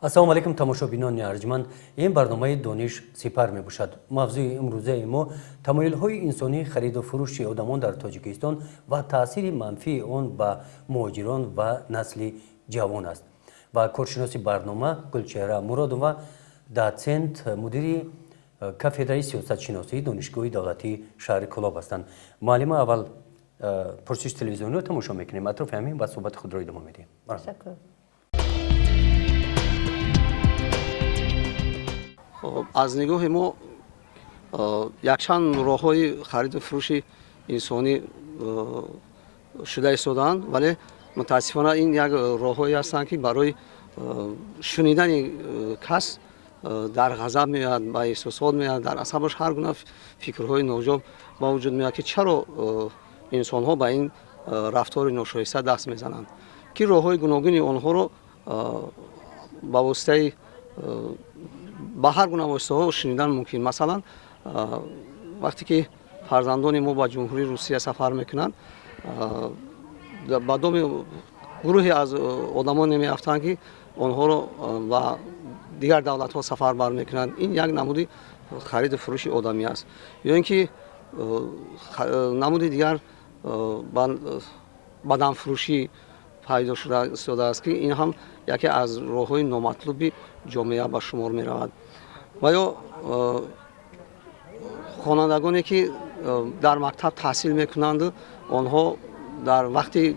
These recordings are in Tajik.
ассалому алайкум тамошобинони арҷманд. ин барномаи дониш сипар мебошад. мавзӯи имрӯзаи мо тамоилҳои инсонӣ, хариду фурӯши одамон дар тоҷикистон ва таъсири манфии он ба муҳоҷирон ва насли ҷавон аст. ва коршиноси барнома гулчеҳра муродова доцент, мудири кафедраи сиёсатшиносии донишгоҳи давлатии шаҳри Кӯлоб ҳастанд. муаллима, аввал пурсиши телевизиониро тамошо мекунем, атрофи ҳамин ва суҳбати худро идома медиҳем. аз нигоҳи мо якчанд роҳҳои хариду фурӯши инсонӣ шуда истодаанд, вале мутаассифона ин як роҳҳое ҳастанд, ки барои шунидани кас дар ғазаб меояд, ба эҳсосот меояд, дар асабаш ҳар гуна фикрҳои ноҷоб ба вуҷуд меояд, ки чаро инсонҳо ба ин рафтори ношоиста даст мезананд, ки роҳҳои гуногуни онҳоро ба воситаи ба ҳар гуна воситаҳо шунидан мумкин. Масалан, вақте ки фарзандони мо ба ҷумҳурии Русия сафар мекунанд, ба доми гурӯҳе аз одамоне меафтанд, ки онҳоро ба дигар давлатҳо сафар бармекунанд. Ин як намуди хариду фурӯши одамӣ аст. ё ин ки намуди дигар баданфурӯшӣ пайдо шуда истодааст, ки ин ҳам яке аз роҳҳои номатлуби ҷомеа ба шумор меравад. ва ё хонандагоне ки дар мактаб таҳсил мекунанд, онҳо дар вақти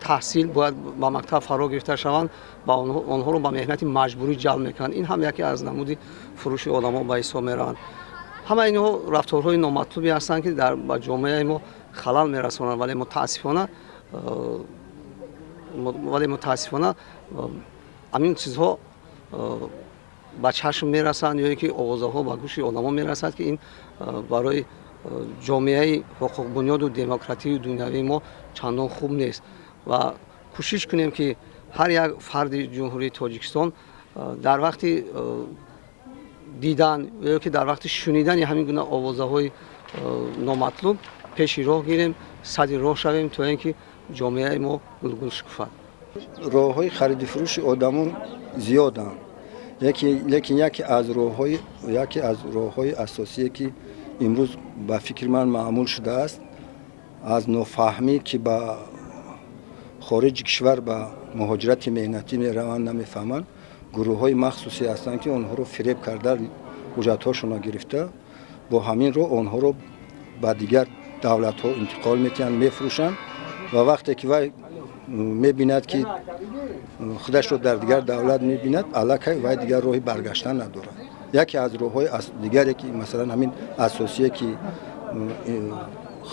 таҳсил бояд ба мактаб фаро гирифта шаванд, ба онҳоро ба меҳнати маҷбурӣ ҷалб мекунанд. Ин ҳам яке аз намуди фурӯши одамҳо ба ҳисоб мераванд. ҳама инҳо рафторҳои номатлубе ҳастанд, ки ба ҷомеаи мо халал мерасонанд, вале мутаассифона ҳамин чизҳо ба чашм мерасанд, ё ин ки овозаҳо ба гӯши одамон мерасад, ки ин барои ҷомеаи ҳуқуқбунёду демократию дунявии мо чандон хуб нест. ва кӯшиш кунем, ки ҳар як фарди ҷумҳурии Тоҷикистон дар вақти дидан ё ки дар вақти шунидани ҳамин гуна овозаҳои номатлуб пеши роҳ гирем, сади роҳ шавем, то ин ки ҷомеаи мо гулгул шукуфад. роҳҳои хариду фурӯши одамон зиёданд, лекин яке аз роҳҳои асосие, ки имрӯз ба фикри ман маъмул шудааст, аз нофаҳмӣ, ки ба хориҷи кишвар ба муҳоҷирати меҳнатӣ мераванд, намефаҳманд, гурӯҳҳои махсусе ҳастанд, ки онҳоро фиреб карда ҳуҷҷатҳошонро гирифта, бо ҳамин роҳ онҳоро ба дигар давлатҳо интиқол метиҳанд, мефурӯшанд ва вақте ки вай мебинад, ки худашро дар дигар давлат мебинад, аллакай вай дигар роҳи баргаштан надорад. яке аз роҳҳои дигаре, ки масалан ҳамин асосие, ки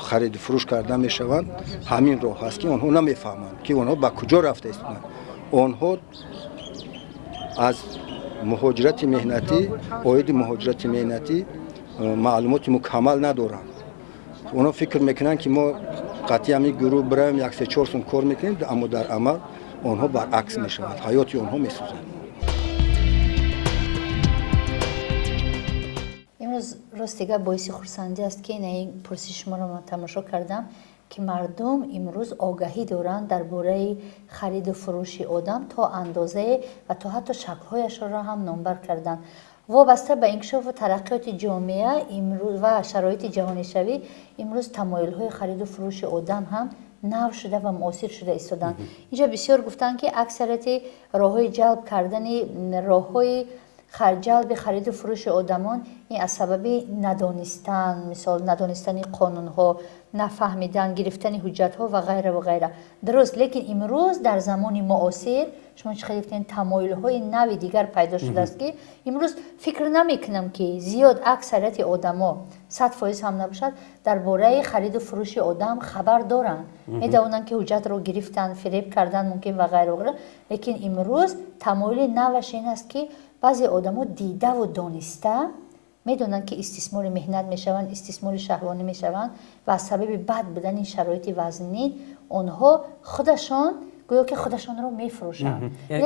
хариду фурӯш карда мешаванд, ҳамин роҳ ҳаст, ки онҳо намефаҳманд, ки онҳо ба куҷо рафта истоданд. онҳо аз муҳоҷирати меҳнатӣ, оиди муҳоҷирати меҳнатӣ маълумоти мукаммал надоранд. онҳо фикр мекунанд, ки мо қатъи ҳамин гурӯҳ бираем 1-4 сум кор мекунем, аммо дар амал онҳо баръакс мешаванд, ҳаёти онҳо месӯзад. имрӯз ростига боиси хурсандӣ аст, ки ин пурсиши шуморо ман тамошо кардам, ки мардум имрӯз огаҳӣ доранд дар бораи хариду фурӯши одам то андозае ва то ҳатто шаклҳояшро ҳам номбар карданд. вобаста ба инкишофу тараққиёти ҷомеа ва шароити ҷаҳонишавӣ, имрӯз тамоилҳои хариду фурӯши одам ҳам нав шуда ва муосир шуда истоданд. инҷа бисёр гуфтанд, ки аксарияти роҳҳои ҷалб кардани роҳҳои ҷалби хариду фурӯши одамон ин аз сабаби надонистан, мисол надонистани қонунҳо, нафаҳмидан, гирифтани ҳуҷҷатҳо ва ғайра ва ғайра. дуруст, лекин имрӯз дар замони муосир шумо чӣ хеле гуфтед, тамоилҳои нави дигар пайдо шудааст, ки имрӯз фикр намекунам, ки зиёд аксарияти одамо 100% ҳам набошад, дар бораи хариду фурӯши одам хабар доранд. медавонанд, ки ҳуҷҷатро гирифтанд, фиреб карданд мумкин ва ғайра ва ғайра, лекин имрӯз тамоили наваш ин аст, ки баъзе одамо дидаву дониста медонанд, ки истисмори меҳнат мешаванд, истисмори шаҳвонӣ мешаванд ва аз сабаби бад будани шароити вазнин онҳо худашон гӯё ки худашонро мефурӯшанд.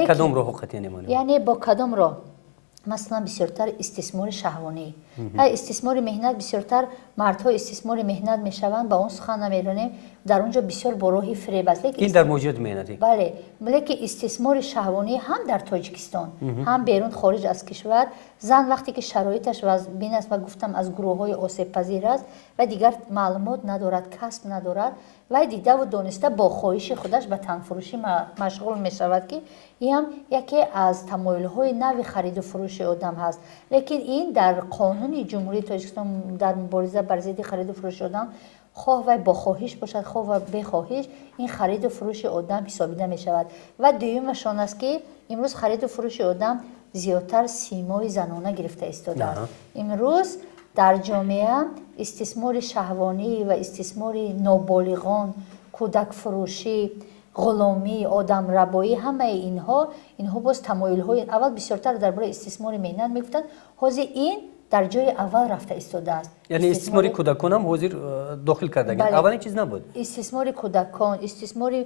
кадом роҳу қатъиан яъне бо кадом роҳ? масалан бисёртар истисмори шаҳвонӣ, استثمار مهنت بسیارتر مردها استثمار مهنت میشوند با اون سخن نمیرانیم در اونجا بسیار با راه فریب است این در موجود مهنتی بله لیکن استثمار شهوانی هم در تاجیکستان هم بیرون خارج از کشور زن وقتی که شرایطش و بین است و گفتم از گروه های آسیب پذیر است و دیگر معلومات ندارد کسب ندارد و دیده و دانسته با خواهش خودش به تنفروشی مشغول می شود که این هم یکی از تمایل های نوی خرید و فروش آدم هست لیکن این در قانون جمهوری تاجیکستان در مبارزه بر ضد خرید و فروش آدم خواه و با خواهش باشد خواه و بخواهش این خرید و فروش آدم حسابیده می شود و دویمشان است که امروز خرید و فروش آدم زیادتر سیمای زنانه گرفته ایستاده است امروز در جامعه استثمار شهوانی و استثمار نابالغان کودک فروشی غلامی آدم ربایی همه اینها باز تمایل های اول بسیارتر درباره استثمار مهنت میگفتند حاضر این در جای اول رفته ایستاده است یعنی استثمار کودکان هم حاضر داخل کردگی اول این چیز نبود استثمار کودکان استثمار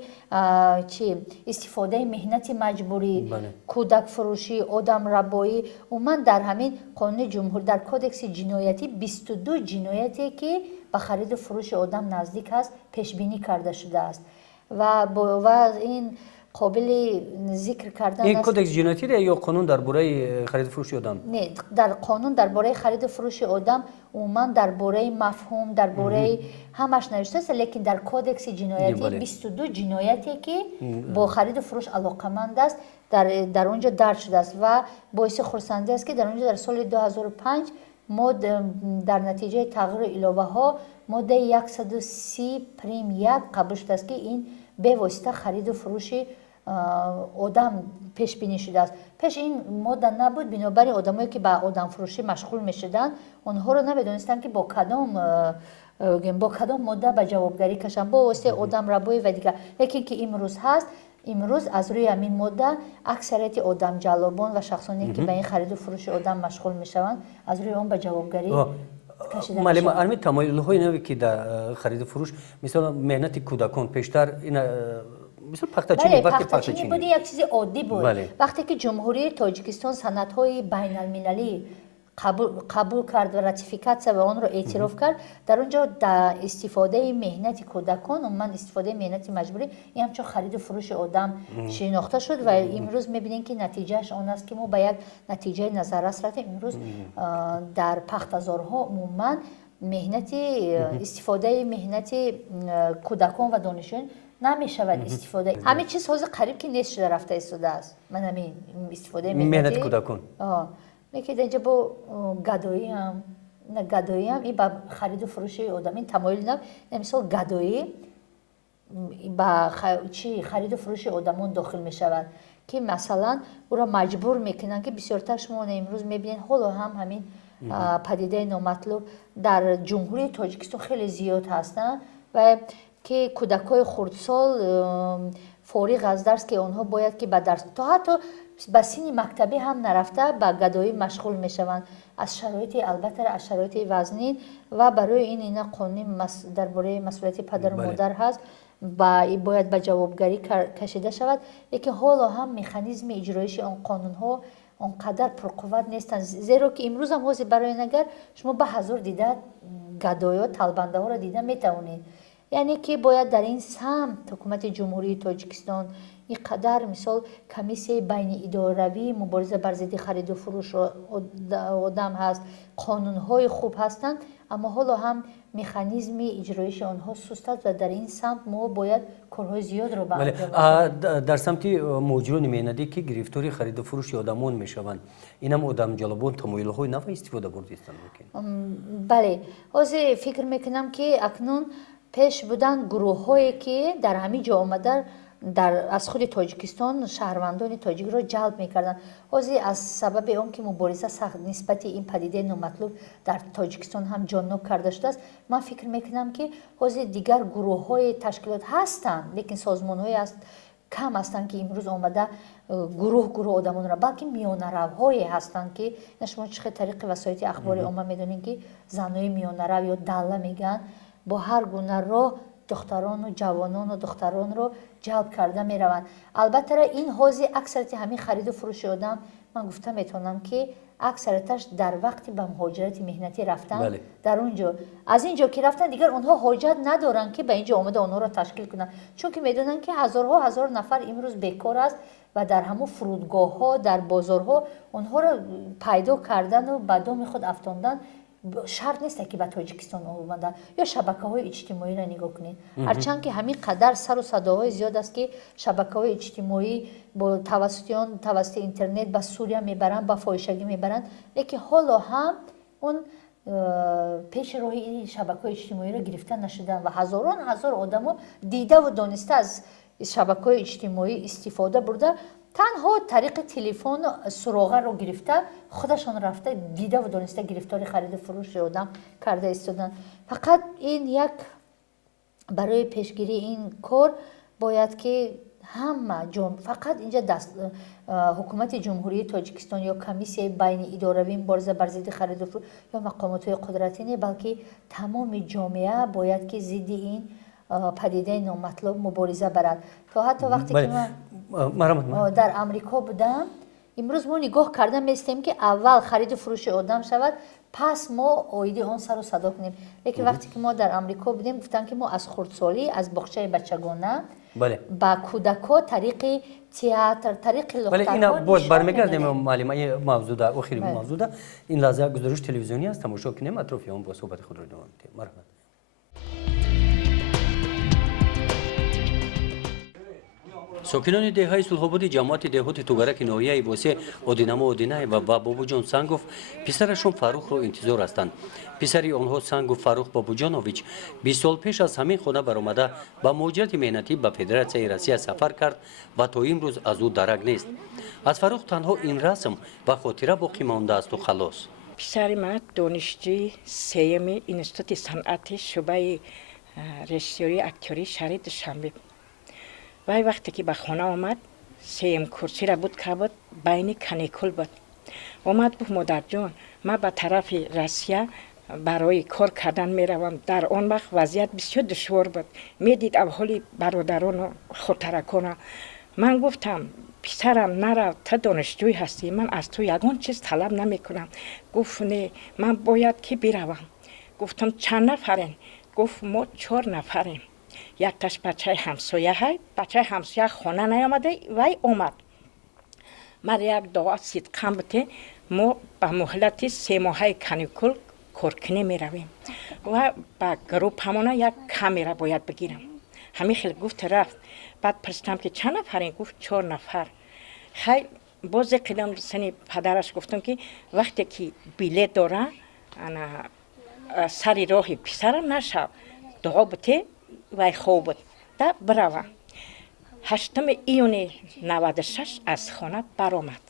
استفاده مهنت مجبوری کودک فروشی آدم ربایی من در همین قانون جمهوری در کودکس جنایتی 22 جنایتی که به خرید و فروش آدم نزدیک است پیش بینی کرده شده است و این قابل ذکر کردن این کودکس جنایتی یا قانون درباره خرید و فروش آدم نه در قانون درباره خرید و فروش آدم عموما درباره مفهوم درباره همش نوشته است لیکن در کودکس جنایتی 22 جنایتی که با خرید و فروش علاقمند است در اونجا درج شده است و باعث خرسندی است که در اونجا در سال 2005 ما در نتیجه تغییر الوه ها ماده 130 پریم 1 قبول شده است که این به واسطه خرید و فروش آدم پیش بینی شده است پیش این ماده نبود بنابراین آدمایی که به آدم فروشی مشغول میشدن اونها رو نمیدونستن که با کدام ماده به جوابداری کشن با واسطه آدم ربایی و دیگر لیکن که امروز هست امروز از روی همین ماده اکثریت آدم جلابان و شخصانی که به این خرید و فروش آدم مشغول میشوند از روی اون به جوابداری کشیده میشن معلم تمایل های نوی که در خرید و فروش مثلا مهنت کودکان پیشتر این مثل پختچینی پختچینی بود یک چیز عادی بود وقتی که جمهوری تاجیکستان سندهای بین المللی قبول کرد و راتیفیکاسیون و آن را اعتراف کرد در اونجا در استفاده مهنت کودکان و من استفاده مهنت مجبوری این همچون خرید و فروش آدم شناخته شد و امروز میبینیم که نتیجهش آن است که ما به یک نتیجه نظررس رسیدیم امروز در پختزارها عموما مهنت استفاده مهنت کودکان و دانشجویان نمیشود استفاده همه چیز حاضر قریب که نیست شده رفته ایستاده است من همین استفاده مهنت کودکان میگه اینجا با گدایی هم این با خرید و فروش آدم این تمایل مثلا گدایی با خرید و فروش آدمون داخل میشود که مثلا او را مجبور میکنن که بسیارتر شما امروز میبینید حالا همین پدیده نامطلوب در جمهوری تاجیکستان خیلی زیاد هستن و که کودکای خردسال فارغ از درس که آنها باید که به درس تا حتی به سن مکتبی هم نرفته به گدایی مشغول میشوند از شرایط البته از شرایط وزنین و برای این قانونی درباره مسئولیت پدر و مادر هست باید به جوابگری کشیده شود یکی حالا هم مکانیزم اجرایش آن قانون ها آنقدر پرقوت نیستند زیرا که امروز هم حاضر برای نگر شما به هزار دیده گدایا طلبنده ها را دیده میتوانید یعنی که باید در این سمت حکومت جمهوری تاجیکستان اینقدر مثال کمیسیه بین اداروی مبارزه بر ضد خرید و فروش آدم هست قانون‌های خوب هستند اما حالا هم مکانیزم اجرایش آنها سست است و در این سمت ما باید کارهای زیاد رو انجام در سمت مجرمین مهنتی که گرفتاری خرید و فروش آدمان میشوند اینم آدم جلبان تمایل‌های نو استفاده بردیستند بله حاضر فکر میکنم که اکنون پیش بودن گروه‌هایی که در همین جا آمده از خود تاجیکستان شهروندان تاجیک را جلب میکردن حاضر از سبب اون که مبارزه سخت نسبت این پدیده نامطلوب در تاجیکستان هم جانب کرده شده است من فکر میکنم که حاضر دیگر گروه‌های تشکیلات هستند لیکن سازمان‌های کم هستند که امروز آمده گروه آدمان را بلکه میانه‌روهای هستند که شما چه طریق وسایل اخباری عامه میدونین که زنای میانه‌رو یا دله میگن با هر گونه راه دختران و جوانان و دختران رو جلب کرده می روند البته این حوزه اکثریت همین خرید و فروش آدم من گفتم میتونم که аксараташ дар вақти ба муҳоҷирати меҳнатӣ рафтан Бале. дар он ҷо аз ин ҷо ки рафтан дигар онҳо ҳоҷат надоранд ки ба ин ҷо омада онҳоро ташкил кунанд, чунки медонанд ки ҳазор нафар имрӯз бекор аст ва дар ҳамон фурудгоҳҳо дар бозорҳо онҳоро пайдо кардану ба доми худ афтондан шарт нест ки ба Тоҷикистон омаданд. Ё шабакаҳои иҷтимоиро нигоҳ кунед, ҳарчанд ки ҳамин қадар сару садоҳои зиёд аст ки шабакаҳои иҷтимоӣ бо тавассути интернет ба Сурия мебаранд, ба фоҳишагӣ мебаранд, лекин ҳоло ҳам он пеши роҳи ин шабакаҳои иҷтимоиро гирифта нашудаанд ва ҳазор одамо дидаву дониста аз шабакаҳои иҷтимоӣ истифода бурда танҳо тариқи телефон суроғаро гирифта худашон рафта дидаву дониста гирифтори хариду фурӯши одам карда истоданд. Фақат ин як барои пешгирии ин кор бояд ки ҳама фақат инҷа ҳукумати ҷумҳурии Тоҷикистон ё комиссияи байниидоравии мубориза бар зидди хариду фурӯш ё мақомотҳои қудратӣ не, балки тамоми ҷомеа бояд ки зидди ин падидаи номатлуб мубориза барад. То ҳатто вақте ки ман дар амрико будам, имрӯз мо нигоҳ карда меистем ки аввал хариду фурӯши одам шавад, пас мо оиди он сару садо кунем. Лекин вақте ки мо дар амрико будем, гуфтанд ки мо аз хурдсолӣ, аз бохчаи бачагона ба кӯдако тариқи театр, тариқи лухтарҳо боз бармегардем маълимаи мавзуда охири мавзуда ин лаҳза гузариш телевизионӣ аст, тамошо кунем, атрофи он бо суҳбати худро давом медиҳем. Марҳамат. сокинони деҳаи сулҳободи ҷамоати деҳоти тугараки ноҳияи босе одинамо одинаев ва бобуҷон Сангов писарашон Фарухро интизор ҳастанд. писари онҳо Сангов Фарух Бобуҷонович 20 сол пеш аз ҳамин хона баромада ба муҳоҷирати меҳнатӣ ба Федератсияи Россия сафар кард ва то имрӯз аз ӯ дарак нест. аз Фарух танҳо ин расм ва хотира боқӣ мондаасту халос. писари ман донишҷӯи сеюми институти санъати шӯъбаи режиссёрии актёрӣ шаҳри Душанбе. вай вақте ки ба хона омад, сеюм курсиро буд кабуд, байни каникул буд. омад гуфт модарҷон, ман ба тарафи Россия барои кор кардан меравам. дар он вақт вазъият бисёр душвор буд, медид аҳволи бародарону хуртаракона. ман гуфтам писарам нарав, та донишҷӯй ҳастӣ, ман аз ту ягон чиз талаб намекунам. гуфт не, ман бояд ки биравам. гуфтам чанд нафарен? гуфт мо 4 нафарем. якташ бачаи ҳамсоя ҳай, бачаи ҳамсоя хона наёмаде, вай омад. мар як дуо сидқам буде, мо ба муҳлати 3 моҳаи каникул коркунӣ меравем ва ба группамона як камера бояд бигирам. ҳамин хел гуфт рафт. баъд пурсидам ки чанд нафарен? гуфт 4 нафар. хай бозе қидам сани падараш гуфтам ки вақте ки билет дора сари роҳи писарам нашав. дуо буде, вай хоб буд да бирава. 8 июни 96 аз хона баромад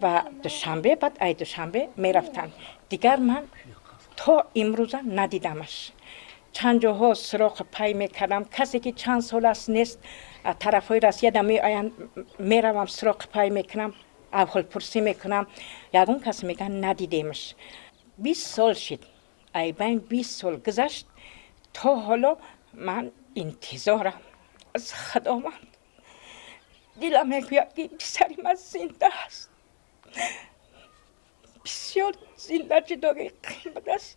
ва душанбе, баъд ай душанбе мерафтанд. дигар ман то имрӯза надидамаш. чанд ҷоҳо суроғ пай мекардам, касе ки чанд сол аст нест, тарафҳои Россия да меоянд, меравам суроғ пай мекунам, аҳволпурсӣ мекунам. ягон кас мегӯяд надидемаш. 20 сол шид, айбайн 20 сол гузашт. то ҳоло ман интизорам аз худованд. дилам мегӯяд ки писари ман зинда аст. бисёр зинда ҷудоги қимат аст.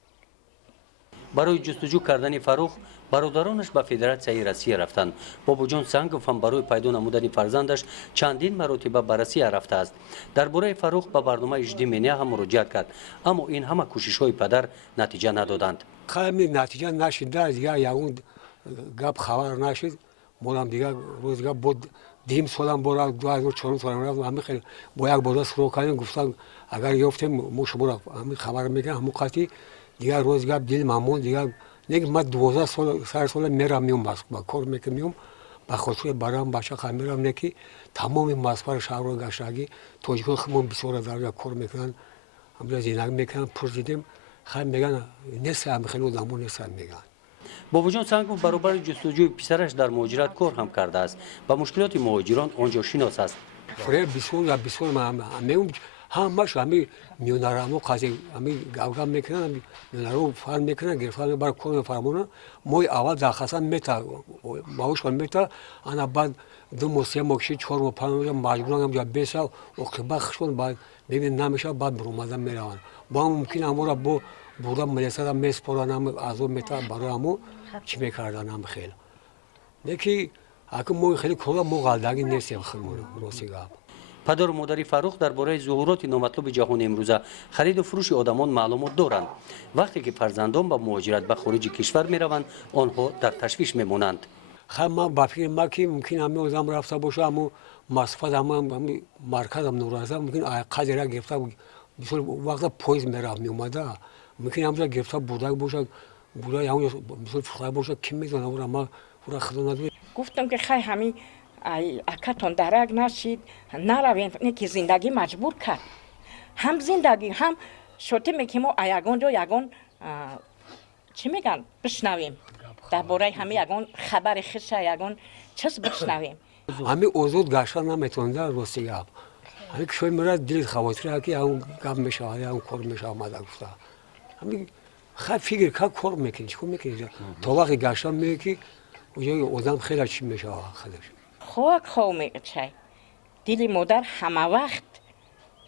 барои ҷустуҷӯ кардани Фарух бародаронаш ба Федератсияи Россия рафтанд. Бобуҷон Сангов ҳам барои пайдо намудани фарзандаш чандин маротиба ба Россия рафтааст. дар бораи Фарух ба барномаи ЖД-Мения ҳам муроҷиат кард, аммо ин ҳама кӯшишҳои падар натиҷа надоданд. хами натиҷа нашида, дигар ягон гап хабар нашид. молам дигар рӯзгар бо дим солам бора 2004 солам рафтам. ҳамин хел бо як бозор суроғ кардем, гуфтан агар ёфтем мо шуморо ҳамин хабар мегирем. ҳамон қати дигар рӯзгар дил мамон дигар неки ман 12 сол сар сола мерам миём ба кор мекунем ба хотири барам бача хамерам неки тамоми масфар шаҳрро гаштагӣ тоҷикон химон бисёра дар кор мекунанд, ҳамҷа зиндагӣ мекунанд. пурсидем хай меган нест ҳамин хел одамо нестанд меган. бобуҷон Сангов баробари ҷустуҷӯи писараш дар муҳоҷират кор ҳам кардааст. ба мушкилоти муҳоҷирон он ҷо шинос аст. бисёр меум ҳамаш ҳамин миёнарамо қази ҳамин гавгам мекунанд, миёнарамо фарм мекунанд, гирифтар бар кор мефармонанд. мои аввал дархасан мета маошкон мета, ана баъд 2 моҳ 3 моҳ кишид 4 моҳ 5 моҳ маҷбурам ҷа беса оқиба хишон баъд ببین نمیشه بعد برومدن میرون با ممکن امورا با بودا ملسا میسپرن هم از اون متا برای همو چی میکردن هم خیلی نکی اگه مو خیلی کلا مو غلطی نیستیم خمون روسیگا падару модари фаррух дар бораи зуҳуроти номатлуби ҷаҳони имрӯза хариду фурӯши одамон маълумот доранд вақте ки фарзандон ба муҳоҷират ба хориҷи кишвар мераванд онҳо дар ташвиш мемонанд خب من با فکر ما که ممکن همه آدم رفته باشه اما مسافت همه مرکز هم نورازه ممکن قدر را گرفته مثل وقت پویز میرفت میومده ممکن همونجا گرفته بوده باشه بوده همون مثل فخره باشه کی میدونه اون ما اون خدا نداره گفتم که خیلی همین اکاتون درک نشید نرویم نه که زندگی مجبور کرد هم زندگی هم شده میگیم و یگان جو یگان چی میگن بشنویم درباره همه یگان خبر خشه یگان چیز بشنویم همه اوزود گشتن نمیتونده راستی گپ همه که شوی مرد دل خواطر که اون گپ میشه اون کار میشه آمده گفته همه خیلی فکر که کار میکنی چیکار میکنی تا وقتی گشتن میگه که اونجا آدم خیلی چی میشه خودش خواه میگه دل مادر همه وقت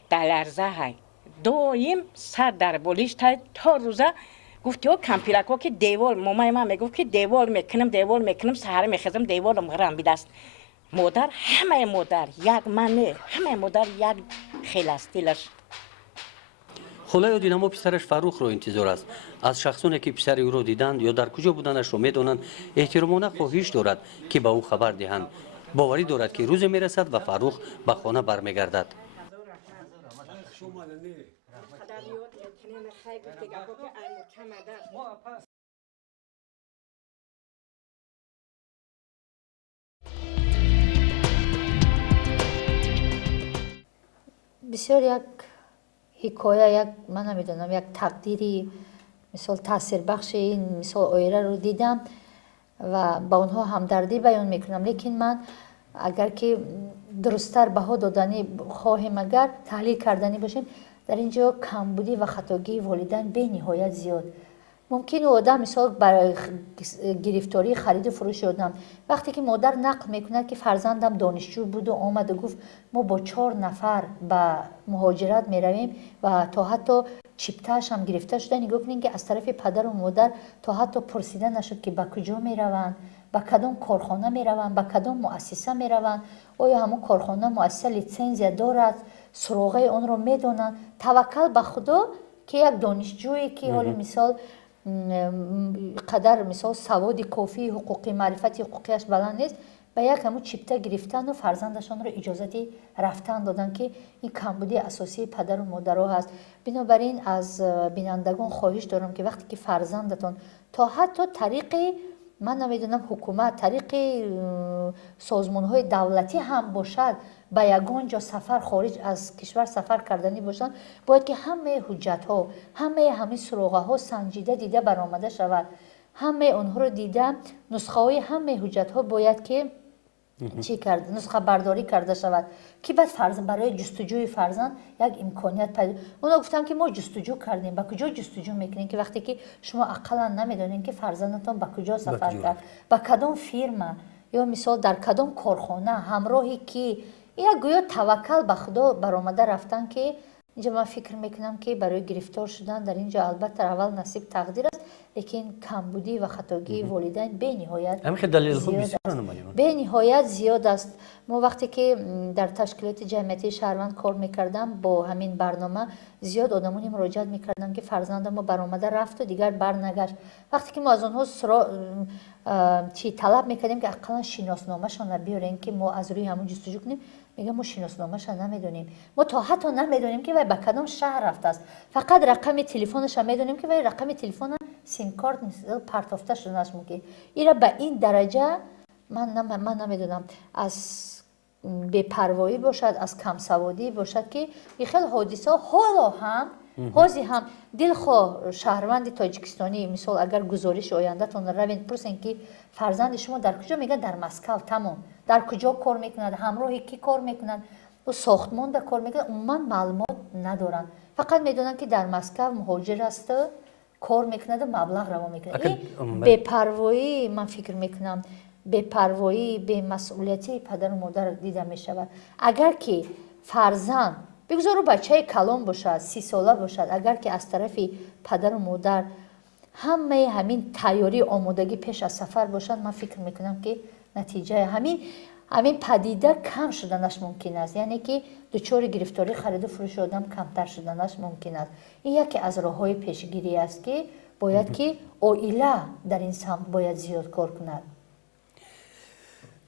در لرزه های دایم سر در بولیش تا روزه گفتی او کمپیرکو که دیوار مامای من میگفت که دیوار میکنم سهر میخزم دیوار مغرم بیدست مادر همه مادر یک منه همه مادر یک خیلی است دلش خدای دینامو پسرش فروخ رو انتظار است از شخصانی که پسر او رو دیدند یا در کجا بودنش رو میدونند احترامانه خواهش دارد که به او خبر دهند باوری دارد که روز میرسد و فروخ به خانه برمیگردد بسیار یک حکایه یک من نمیدونم یک تقدیری مثال تاثیر بخش این مثال اویره رو دیدم و با اونها همدردی بیان میکنم لیکن من اگر که درستتر بها دادنی خواهیم اگر تحلیل کردنی باشیم در اینجا کمبودی و خطاگی والدین به نهایت زیاد ممکن آدم مثال برای گرفتاری خرید و فروش آدم وقتی که مادر نقل میکنه که فرزندم دانشجو بود و آمد و گفت ما با 4 نفر به مهاجرت میرویم و تا حتی چیپتاش هم گرفته شده نگاه کنین که از طرف پدر و مادر تا حتی پرسیده نشد که به کجا میروند به کدام کارخانه میروند به کدام مؤسسه میروند آیا همون کارخانه مؤسسه لیسانس دارد سراغه اون رو میدونن توکل به خدا که یک دانشجویی که حالا مثال قدر مثال سواد کافی حقوقی معرفت حقوقیش بلند نیست به یک همون چیپته گرفتن و فرزندشان رو اجازه رفتن دادن که این کمبودی اساسی پدر و مادرها هست بنابراین از بینندگان خواهش دارم که وقتی که فرزندتون تا حتی طریق من نمیدونم حکومت طریق سازمان های دولتی هم باشد به یگان جا سفر خارج از کشور سفر کردنی باشند باید که همه حجت ها همه سراغه ها سنجیده دیده برآمده شود همه اونها رو دیده نسخه های همه حجت ها باید که چی کرد نسخه برداری کرده شود که بعد فرزند برای جستجوی فرزند یک امکانیت پیدا اونا گفتن که ما جستجو کردیم با کجا جستجو میکنین که وقتی که شما اقلا نمیدونین که فرزندتون با کجا سفر کرد با کدام فرما یا مثال در کدام کارخانه همراهی کی یک گویا توکل به خدا برآمده رفتن که اینجا من فکر میکنم که برای گرفتار شدن در اینجا البته اول نصیب تقدیر است لیکن کمبودی و خطاگی والدین به نهایت زیاد است ما وقتی که در تشکیلات جمعیتی شهروند کار میکردم با همین برنامه زیاد آدمانی مراجعت میکردن که فرزند ما برآمده رفت و دیگر برنگشت وقتی که ما از اونها چی طلب میکردیم که اقلا شناسنامه‌شان بیارین که ما از روی همون جستجو کنیم میگم ما شناسنامه‌ش نمیدونیم ما تا حتی نمیدونیم که وای به کدام شهر رفته است فقط رقم تلفنش میدونیم که وای رقم تلفن سیم کارت پرتافته شده است ممکن اینا به این درجه من نمیدونم از بی‌پروایی باشد از کم سوادی باشد که این خیلی حادثه حالا هم حاضی هم دلخواه شهروند تاجیکستانی مثال اگر گزارش آینده تون روین پرسین که فرزند شما در کجا میگن در مسکو تمام در کجا کار میکند همراهی کی کار میکنند و ساختمان در کار میکنند من معلومات ندارن فقط میدونن که در مسکو مهاجر است کار میکند و مبلغ روا میکنه این بی‌پروایی من فکر میکنم بی‌پروایی بی‌مسئولیتی پدر و مادر دیده میشود اگر که فرزند бигзору бачаи калон бошад 30 сола бошад, агар ки аз тарафи падару модар ҳамаи ҳамин тайёрӣ омодагӣ пеш аз сафар бошад, ман фикр мекунам ки натиҷаи ҳамин падида кам шуданаш мумкин аст, яъне ки дучори гирифтории хариду фурӯши одам камтар шуданаш мумкин аст. ин яке аз роҳҳои пешгирӣ аст ки бояд ки оила дар ин самт бояд зиёд кор кунад.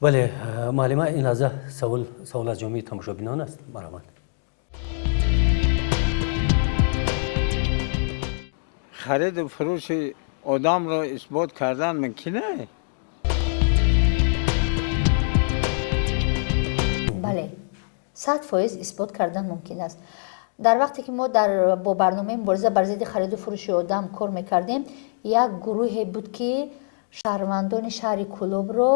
бале муаллима ин лаҳза савол аз ҷомеи тамошобинон аст. марҳамат. خرید و فروش آدم را اثبات کردن ممکنه؟ бале 100% исбот кардан мумкин аст. дар вақте ки мо бо барномаи мубориза бар зидди хариду фурӯши одам кор мекардем, як гурӯҳе буд ки шаҳрвандони шаҳри Кӯлобро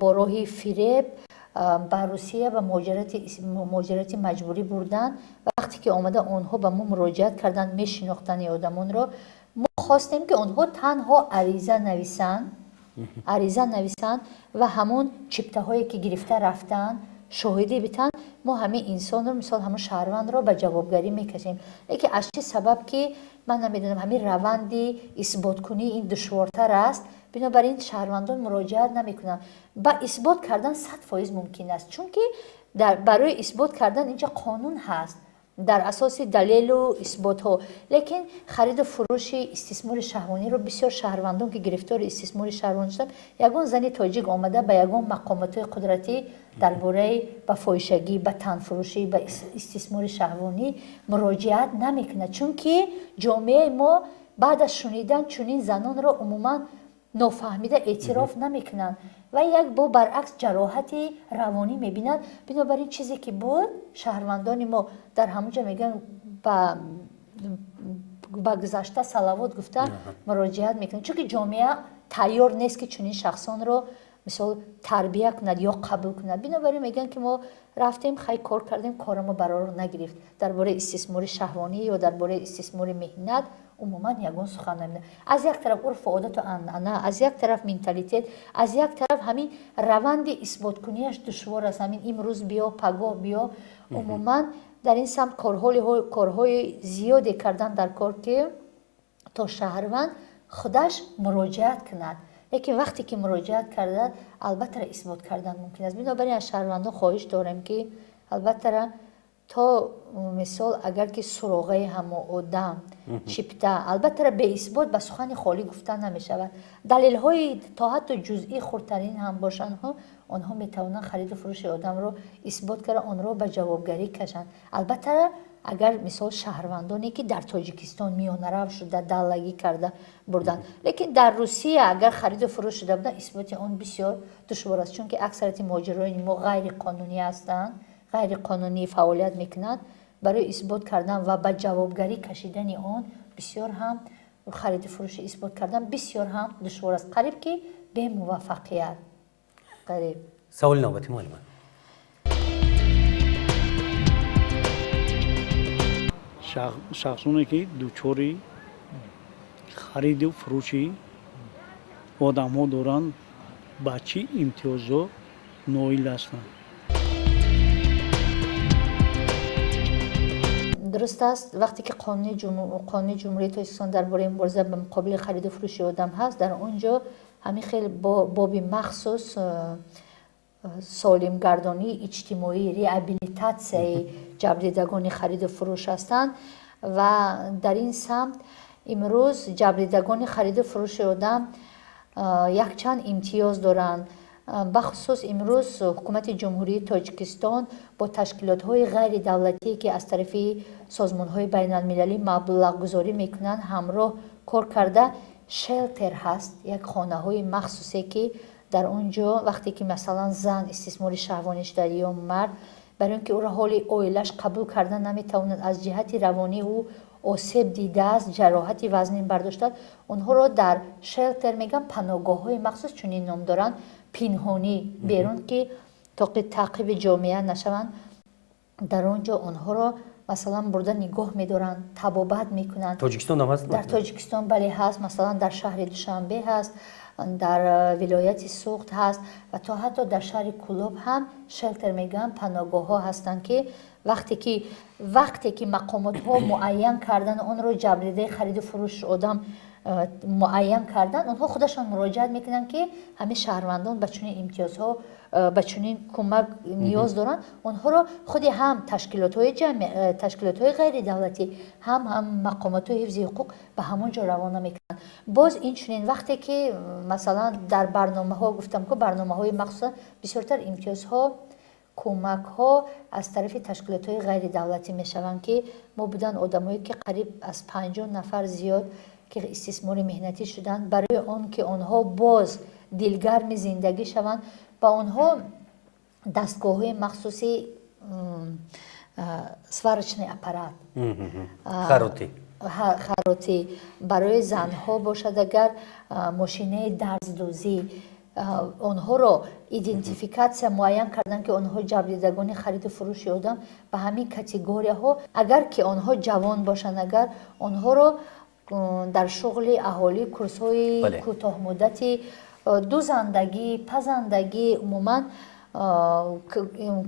бо роҳи фиреб ба Русия ба муҳоҷирати маҷбурӣ бурданд. вақте ки омада онҳо ба мо муроҷиат карданд мешинохтани одамонро, мо хостем ки онҳо танҳо ариза нависанд ва ҳамон чиптаҳое ки гирифта рафтанд шоҳидӣ битанд. мо ҳамин инсонро мисол ҳамон шаҳрвандро ба ҷавобгарӣ мекашем. лекин аз чӣ сабаб ки ман намедонам ҳамин раванди исботкунӣ ин душвортар аст, бинобар ин шаҳрвандон муроҷиат намекунанд. ба исбот кардан 100% мумкин аст, чунки барои исбот кардан инҷа қонун ҳаст дар асоси далелу исботҳо. лекин хариду фурӯши истисмори шаҳвониро бисёр шаҳрвандон ки гирифтори истисмори шаҳвонӣ шуданд, ягон зани тоҷик омада ба ягон мақомотҳои қудратӣ дар бораи ба фоҳишагӣ, ба танфурӯшӣ, ба истисмори шаҳвонӣ муроҷиат намекунад, чунки ҷомеаи мо баъд аз шунидан чунин занонро умуман нофаҳмида эътироф намекунанд ва як бо баръакс ҷароҳати равонӣ мебинанд. бинобар ин чизе ки буд шаҳрвандони мо дар ҳамонҷа мегӯянд ба гузашта салавот гуфта муроҷиат мекунанд, чунки ҷомеа тайёр нест ки чунин шахсонро мисол тарбия кунад ё қабул кунад. бинобар ин мегӯянд ки мо рафтем хай кор кардем, корамо бароро нагирифт. дар бораи истисмори шаҳвонӣ ё дар бораи истисмори меҳнат умуман ягон сухан намедонем. аз як тараф урфу одату анъана, аз як тараф менталитет, аз як тараф ҳамин раванди исботкуниаш душвор аст. ҳамин имрӯз биё пагоҳ биё, умуман дар ин самт корҳои зиёде кардан дар кор ки то шаҳрванд худаш муроҷиат кунад. лекин вақте ки муроҷиат кардад албатта исбот кардан мумкин аст. бинобар ин аз шаҳрвандон хоҳиш дорем ки албатта то мисол агар ки суроғаи ҳамо одам чипта албатта беисбот ба сухани холӣ гуфта намешавад. далелҳои то ҳатто ҷузъӣ хурдтарин ҳам бошанд, онҳо метавонанд хариду фурӯши одамро исбот карда онро ба ҷавобгарӣ кашанд. албатта агар мисол шаҳрвандоне ки дар тоҷикистон миёнарав шуда даллагӣ карда бурданд, лекин дар Русия агар хариду фурӯш шуда буданд исботи он бисёр душвор аст, чунки аксарияти муҳоҷирони мо ғайриқонунӣ ҳастанд, ғайриқонунӣ фаъолият мекунанд. барои исбот кардан ва ба ҷавобгарӣ кашидани он бисёр ҳам хариду фурӯши исбот кардан бисёр ҳам душвор аст, қариб ки бемуваффақият. қариб. саволи навбатӣ муаллима. шахсоне ки дучори хариду фурӯши одамҳо доранд ба чӣ имтиёзот ноил ҳастанд? дуруст аст, вақте ки қонуни ҷумҳурии Тоҷикистон дар бораи мубориза ба муқобили хариду фурӯши одам ҳаст, дар он ҷо ҳамин хел боби махсус солимгардонии иҷтимоӣ, реабилитатсияи ҷабрдидагони хариду фурӯш ҳастанд ва дар ин самт имрӯз ҷабрдидагони хариду фурӯши одам якчанд имтиёз доранд. бахусус имрӯз ҳукумати ҷумҳурии Тоҷикистон бо ташкилотҳои ғайридавлатие ки аз тарафи созмонҳои байналмилалӣ маблағгузорӣ мекунанд ҳамроҳ кор карда шелтер ҳаст, як хонаҳои махсусе ки дар он ҷо вақте ки масалан зан истисмори шаҳвонӣ шуда ё мард, барои он ки ӯро ҳоли оилаш қабул карда наметавонад, аз ҷиҳати равонӣ ӯ осеб дидааст, ҷароҳати вазнин бардоштааст, онҳоро дар шелтер мегӯянд паноҳгоҳҳои махсус чунин ном доранд, пинҳонӣ берун ки то ки таъқиби ҷомеа нашаванд. дар он ҷо онҳоро масалан бурда нигоҳ медоранд, табобат мекунанд. тоҷикистон ҳам ҳаст? дар тоҷикистон бале ҳаст, масалан дар шаҳри душанбе ҳаст, дар вилояти суғд ҳаст ва то ҳатто дар шаҳри Кӯлоб ҳам шелтер мегӯянд паноҳгоҳҳо ҳастанд ки وقتی که مقامات ها معین کردن اون رو جبریده خرید و فروش آدم معین کردن، اونها خودشان مراجعت میکنن که همه شهروندان به چنین امتیازها به چنین کمک نیاز دارن. اونها رو خود هم تشکیلات های غیر دولتی هم مقامات های حفظ حقوق به همونجا روانه میکنن. باز این چنین وقتی که مثلا در برنامه ها گفتم که برنامه های مخصوصا بسیارتر امتیازها کمک ها از طرف تشکیلات های غیر دولتی میشوند که ما بودن آدمایی که قریب از 50 نفر زیاد که استثمار مهنتی شدن، برای آن که آنها باز دلگرم زندگی شوند با آنها دستگاه های مخصوصی сварочный аппарат خراطی برای زنها باشد. اگر ماشینه درزدوزی آنها را ایدنتیفیکاسیا معین کردن که آنها جبریدگان خرید و فروش آدم به همین کاتگوریا ها، اگر که آنها جوان باشند، اگر آنها را در شغل اهالی کورس های کوتاه مدتی دوزندگی، پزندگی، عموما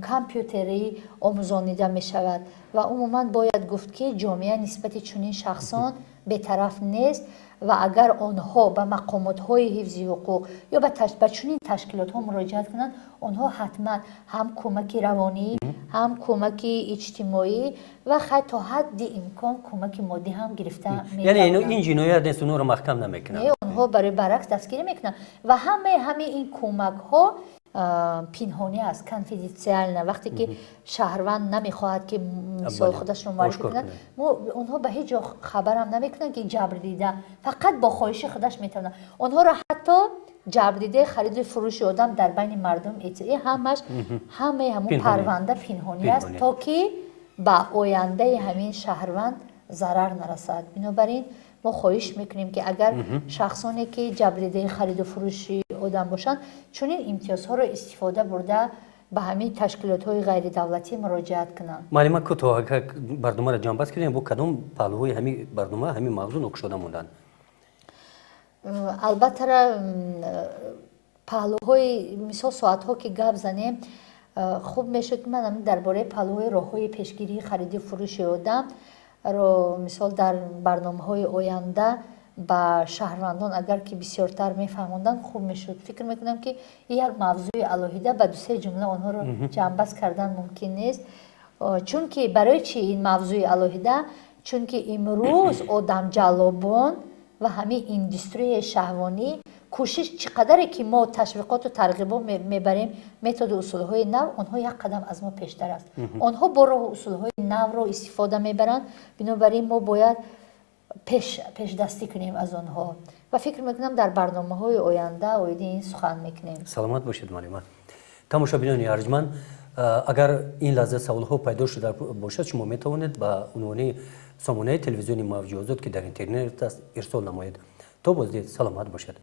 کامپیوتری آموزانیده می شود و عموما باید گفت که جامعه نسبت چنین شخصان بی‌طرف نیست و اگر آنها به مقامات های حفظ حقوق یا به چنین تشکیلات ها مراجعت کنند، آنها حتما هم کمک روانی، هم کمک اجتماعی و تا حد امکان کمک مادی هم گرفته می‌شوند. یعنی این جنایت نیست، اونها رو محکم نمیکنن، آنها برای برعکس دستگیری میکنن و همه این کمک ها پنهانی است، کانفیدنسیال نه. وقتی که شهروند نمیخواهد که مثال خودش رو معرفی کنه، اونها به هیچ جا خبر هم نمیکنن که جبر دیده، فقط با خواهش خودش میتونن آنها را حتی جبر دیده خرید و فروش آدم در بین مردم همون پرونده پنهانی است تا که به آینده همین شهروند ضرر نرسد. بنابراین ما خواهش میکنیم که اگر شخصانی که جبریده خرید و فروش آدم باشند چون این امتیازها را استفاده برده به همین تشکیلات های غیر دولتی مراجعت کنند. معلومه که تو برنامه را جنبش کردیم با کدام پهلوهای همین برنامه همین موضوع نقش شده موندن؟ البته پهلوهای مثال ساعت ها که گپ زنیم خوب میشه که من درباره پهلوهای راههای پیشگیری خرید و فروش آدم رو مثال در برنامه های آینده با شهروندان اگر که بسیارتر میفهموندن خوب میشد. فکر میکنم که یک موضوع علاهیده به 2-3 جمله آنها رو جنبش کردن ممکن نیست. چون که برای چی این موضوع علاهیده؟ چون که امروز آدم جلابان و همین اندستری شهوانی کوشش چقدر که ما تشویقات و ترغیبات میبریم متد و اصول های نو، آنها یک قدم از ما پیشتر است. آنها با راه اصول های نو را استفاده میبرند، بنابراین ما باید پیش دستی کنیم از آنها و فکر میکنم در برنامه های آینده این سخن میکنیم. سلامت باشید معلومه. تماشابینان ارجمند، اگر این لحظه سوال ها پیدا شده باشد شما میتوانید با عنوان سامانه تلویزیونی موجودات که در اینترنت است ارسال نمایید. تا بازدید سلامت باشید.